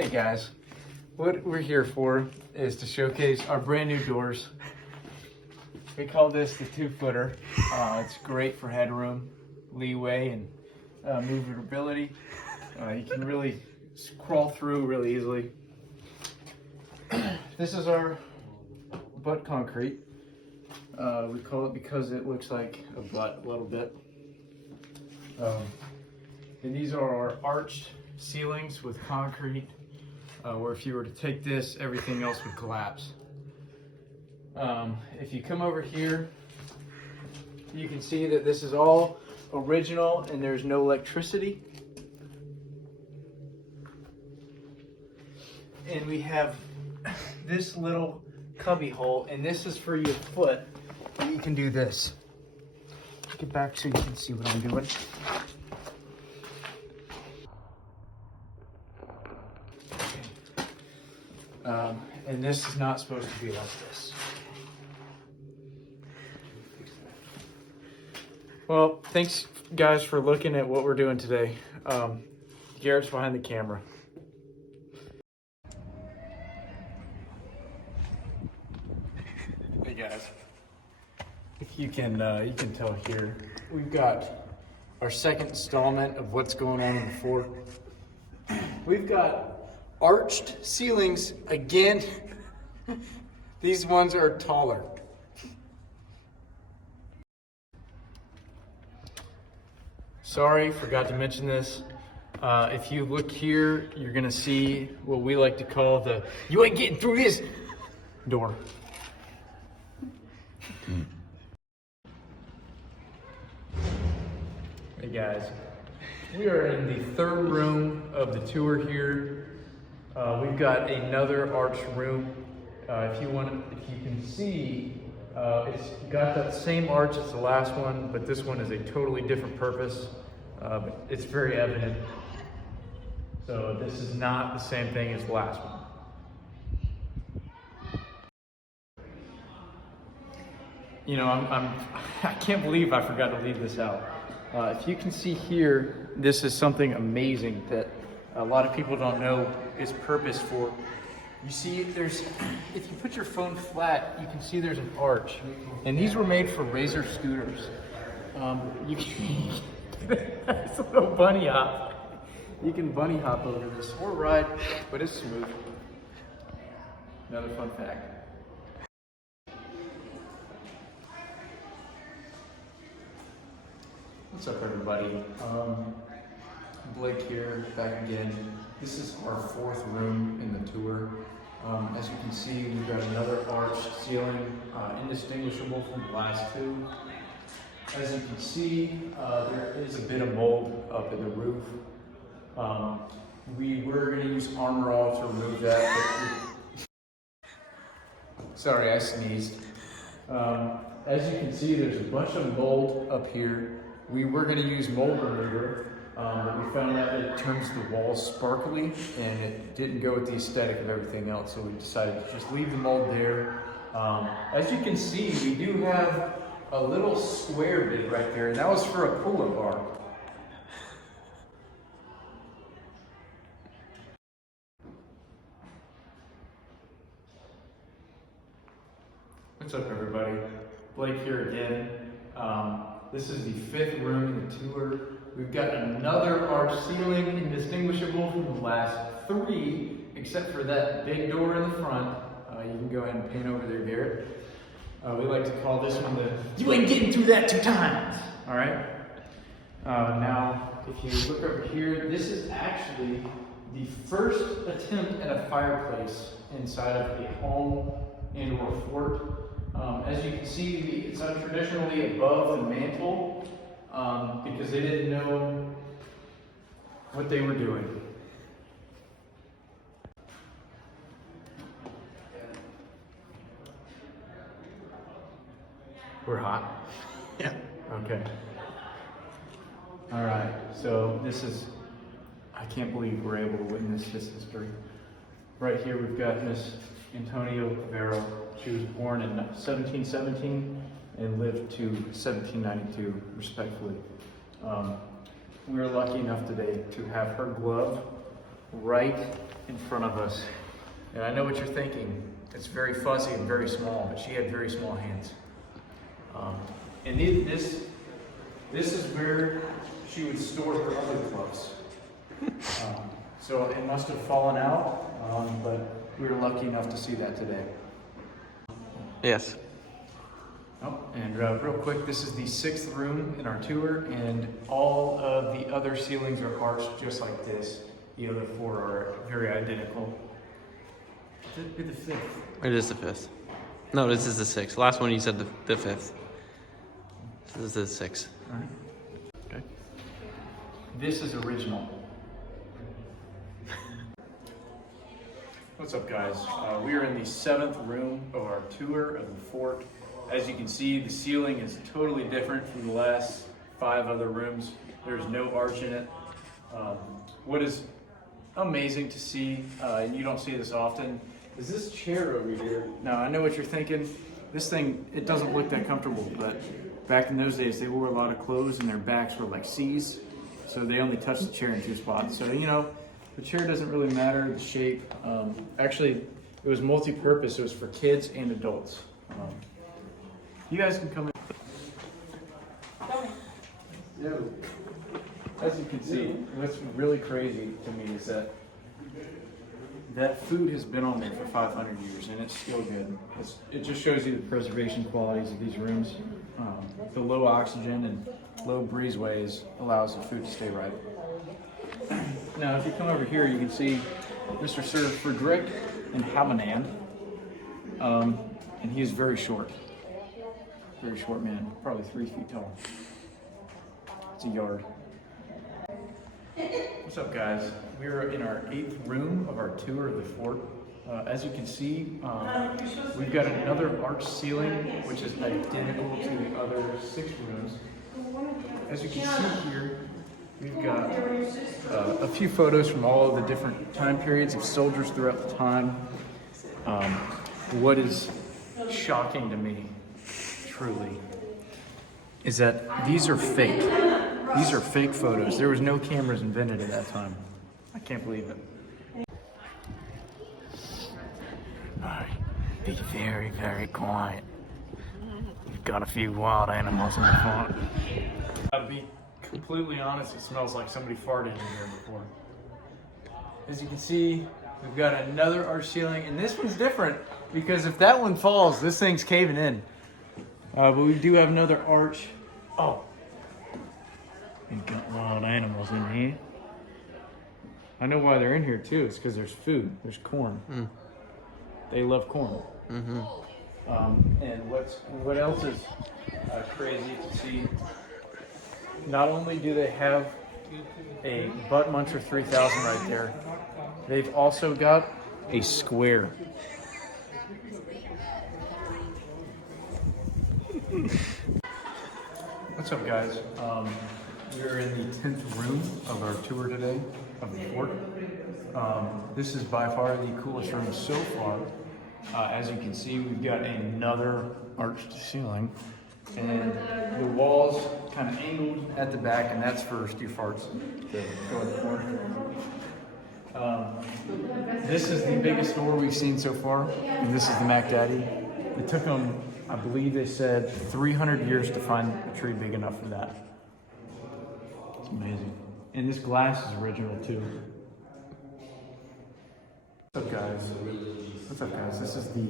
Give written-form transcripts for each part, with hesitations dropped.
Hey guys, what we're here for is to showcase our brand new doors. We call this the 2-footer. It's great for headroom, leeway, and movability. You can really crawl through really easily. This is our butt concrete. We call it because it looks like a butt a little bit. And these are our arched ceilings with concrete, where if you were to take this, everything else would collapse. If you come over here, you can see that this is all original and there's no electricity. And we have this little cubby hole, and this is for your foot. And you can do this. Get back so you can see what I'm doing. And this is not supposed to be like this. Well, thanks guys for looking at what we're doing today. Garrett's behind the camera. Hey guys, if you can tell here, we've got our second installment of what's going on in the fort. We've got arched ceilings again. These ones are taller. Sorry, forgot to mention this. If you look here, you're gonna see what we like to call the "you ain't getting through this" door. Hey guys, we are in the third room of the tour here. We've got another arched room. If you can see, it's got that same arch as the last one, but this one is a totally different purpose. But it's very evident. So this is not the same thing as the last one. You know, I can't believe I forgot to leave this out. If you can see here, this is something amazing that a lot of people don't know its purpose for. You see, if you put your phone flat, you can see there's an arch. And these were made for Razor scooters. You can, it's a little bunny hop. You can bunny hop over this or ride, but it's smooth. Another fun fact. What's up, everybody? Blake here, back again. This is our fourth room in the tour. As you can see, we've got another arched ceiling, indistinguishable from the last two. As you can see, there is a bit of mold up in the roof. We were going to use Armor All to remove that. Sorry, I sneezed. As you can see, there's a bunch of mold up here. We were going to use mold remover, but we found out that it turns the walls sparkly and it didn't go with the aesthetic of everything else, so we decided to just leave the mold there. As you can see, we do have a little square bit right there, and that was for a pull-up bar. What's up, everybody? Blake here again. This is the fifth room in the tour. We've got another arched ceiling, indistinguishable from the last three, except for that big door in the front. You can go ahead and paint over there, Garrett. We like to call this one the "you ain't getting through that 2 times." All right. Now, if you look over here, this is actually the first attempt at a fireplace inside of a home and/or fort. As you can see, it's traditionally above the mantle because they didn't know what they were doing. We're hot? Yeah. Okay. All right, so this is, I can't believe we're able to witness this history. Right here we've got Miss Antonio Vero. She was born in 1717 and lived to 1792, respectfully. We are lucky enough today to have her glove right in front of us. And I know what you're thinking. It's very fuzzy and very small, but she had very small hands. And this is where she would store her other gloves. So it must have fallen out, but we were lucky enough to see that today. Yes. Oh, and real quick, this is the 6th room in our tour, and all of the other ceilings are arched just like this. The other 4 are very identical. Should be the 5th. It is the 5th. No, this is the 6th. Last one you said the 5th. This is the 6th. All right. Okay. This is original. What's up, guys? We are in the 7th room of our tour of the fort. As you can see, the ceiling is totally different from the last 5 other rooms. There's no arch in it. What is amazing to see, and you don't see this often, is this chair over here. Now, I know what you're thinking. This thing, it doesn't look that comfortable, but back in those days, they wore a lot of clothes and their backs were like C's, so they only touched the chair in 2 spots. So, you know, the chair doesn't really matter, the shape. Actually, it was multi-purpose. It was for kids and adults. You guys can come in. Yeah. As you can see, what's really crazy to me is that food has been on there for 500 years and it's still good. It just shows you the preservation qualities of these rooms. The low oxygen and low breezeways allows the food to stay right. Now, if you come over here, you can see Mr. Sir Frederick and Havanand, and he is very short. Very short man, probably 3 feet tall. It's a yard. What's up, guys? We are in our 8th room of our tour of the fort. As you can see, we've got another arched ceiling, which is identical to the other 6 rooms. As you can see here, we've got a few photos from all of the different time periods of soldiers throughout the time. What is shocking to me, truly, is that these are fake. These are fake photos. There was no cameras invented at that time. I can't believe it. Alright, be very, very quiet. We've got a few wild animals in the front. I'll be completely honest, it smells like somebody farted in here before. As you can see, we've got another arch ceiling, and this one's different because if that one falls, this thing's caving in. But we do have another arch. Oh, we've got wild animals in here. I know why they're in here too. It's because there's food. There's corn. They love corn. Mm-hmm. And what else is crazy to see? Not only do they have a Butt Muncher 3000 right there, they've also got a square. What's up, guys? We're in the 10th room of our tour today of the fort. This is by far the coolest room so far. As you can see, we've got another arched ceiling, and the walls kind of angled at the back, and that's for stew farts to go in the corner. This is the biggest door we've seen so far, and this is the Mac Daddy. It took them, I believe they said, 300 years to find a tree big enough for that. It's amazing. And this glass is original too. What's up, guys? What's up, guys? This is the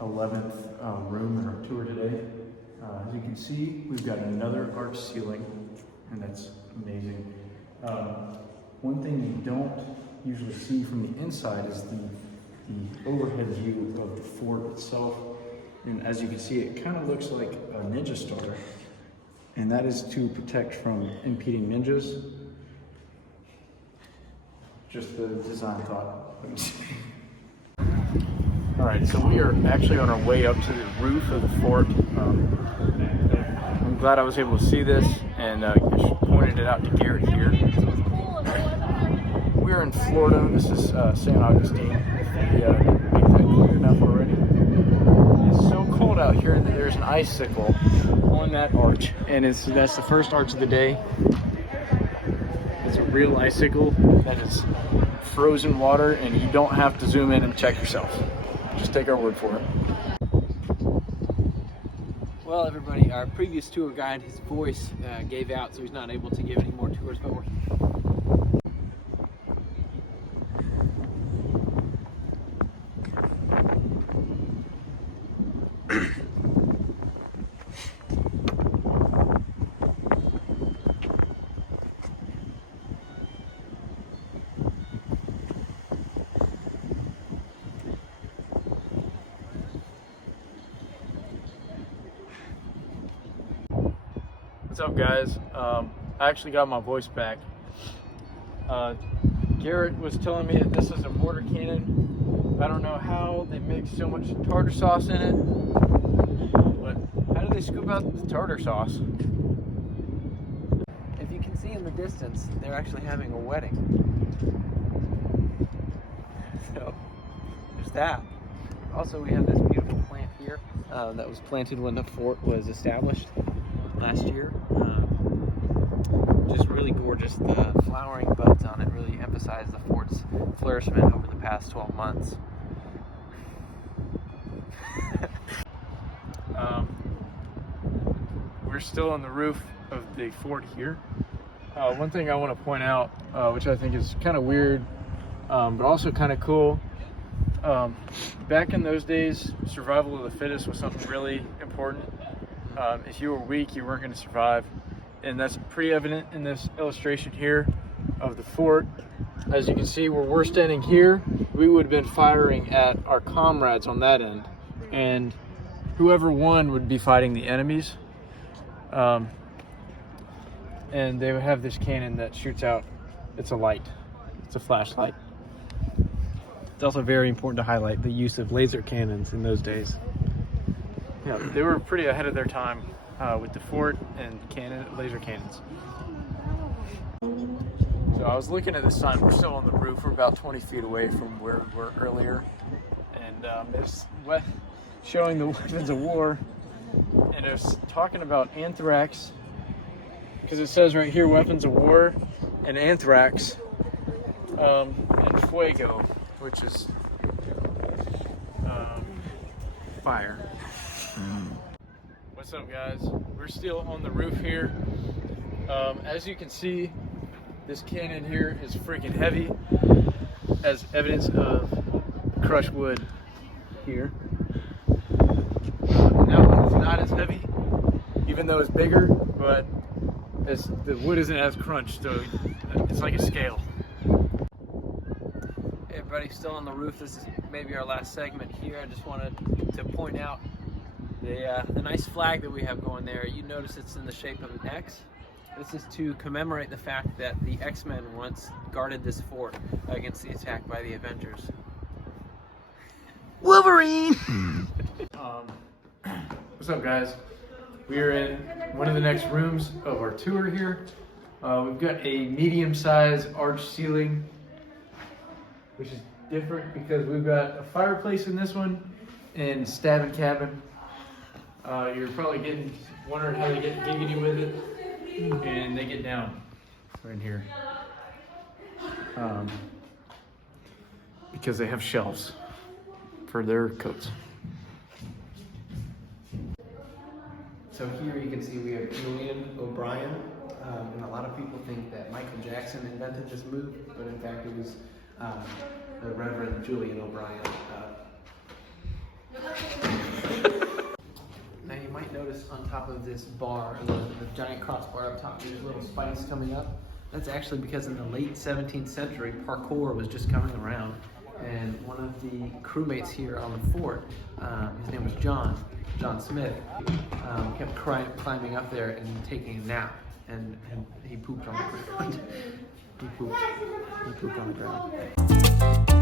11th room in our tour today. As you can see, we've got another arched ceiling, and that's amazing. One thing you don't usually see from the inside is the overhead view of the fort itself. And as you can see, it kind of looks like a ninja star, and that is to protect from impeding ninjas. Just the design thought. All right, so we are actually on our way up to the roof of the fort. I'm glad I was able to see this and just pointed it out to Garrett here. We're in Florida. This is St. Augustine. Make that clear enough already. It's so cold out here that there's an icicle on that arch, and that's the first arch of the day. It's a real icicle that is frozen water, and you don't have to zoom in and check yourself. Just take our word for it. Well, everybody, our previous tour guide, his voice gave out, so he's not able to give any more tours, but we're... What's up, guys? I actually got my voice back. Garrett was telling me that this is a mortar cannon. I don't know how they mix so much tartar sauce in it, but how do they scoop out the tartar sauce? If you can see in the distance, they're actually having a wedding. So, there's that. Also, we have this beautiful plant here that was planted when the fort was established last year. Just really gorgeous. The flowering buds on it really emphasize the fort's flourishment over the past 12 months. We're still on the roof of the fort here. One thing I want to point out, which I think is kind of weird, but also kind of cool, back in those days, survival of the fittest was something really important. If you were weak, you weren't going to survive. And that's pretty evident in this illustration here of the fort. As you can see, where we're standing here, we would have been firing at our comrades on that end. And whoever won would be fighting the enemies. And they would have this cannon that shoots out. It's a light. It's a flashlight. It's also very important to highlight the use of laser cannons in those days. Yeah, they were pretty ahead of their time with the fort and laser cannons. So I was looking at this sign. We're still on the roof. We're about 20 feet away from where we were earlier. And it's showing the weapons of war. And it was talking about anthrax. Because it says right here, weapons of war and anthrax. And fuego, which is fire. What's up, guys? We're still on the roof here. As you can see, this cannon here is freaking heavy, as evidence of crushed wood here. And that one is not as heavy, even though it's bigger, but the wood isn't as crunched, so it's like a scale. Hey everybody, still on the roof. This is maybe our last segment here. I just wanted to point out the nice flag that we have going there. You notice it's in the shape of an X. This is to commemorate the fact that the X-Men once guarded this fort against the attack by the Avengers. Wolverine! What's up, guys? We are in one of the next rooms of our tour here. We've got a medium-sized arch ceiling, which is different because we've got a fireplace in this one and stabbing cabin. You're probably wondering how they get giggity with it, and they get down right here because they have shelves for their coats. So here you can see we have Julian O'Brien, and a lot of people think that Michael Jackson invented this move, but in fact it was the Reverend Julian O'Brien. Now you might notice on top of this bar, the giant crossbar up top, there's little spikes coming up. That's actually because in the late 17th century, parkour was just coming around, and one of the crewmates here on the fort, his name was John Smith, kept climbing up there and taking a nap, and he pooped on the ground. He pooped on the ground.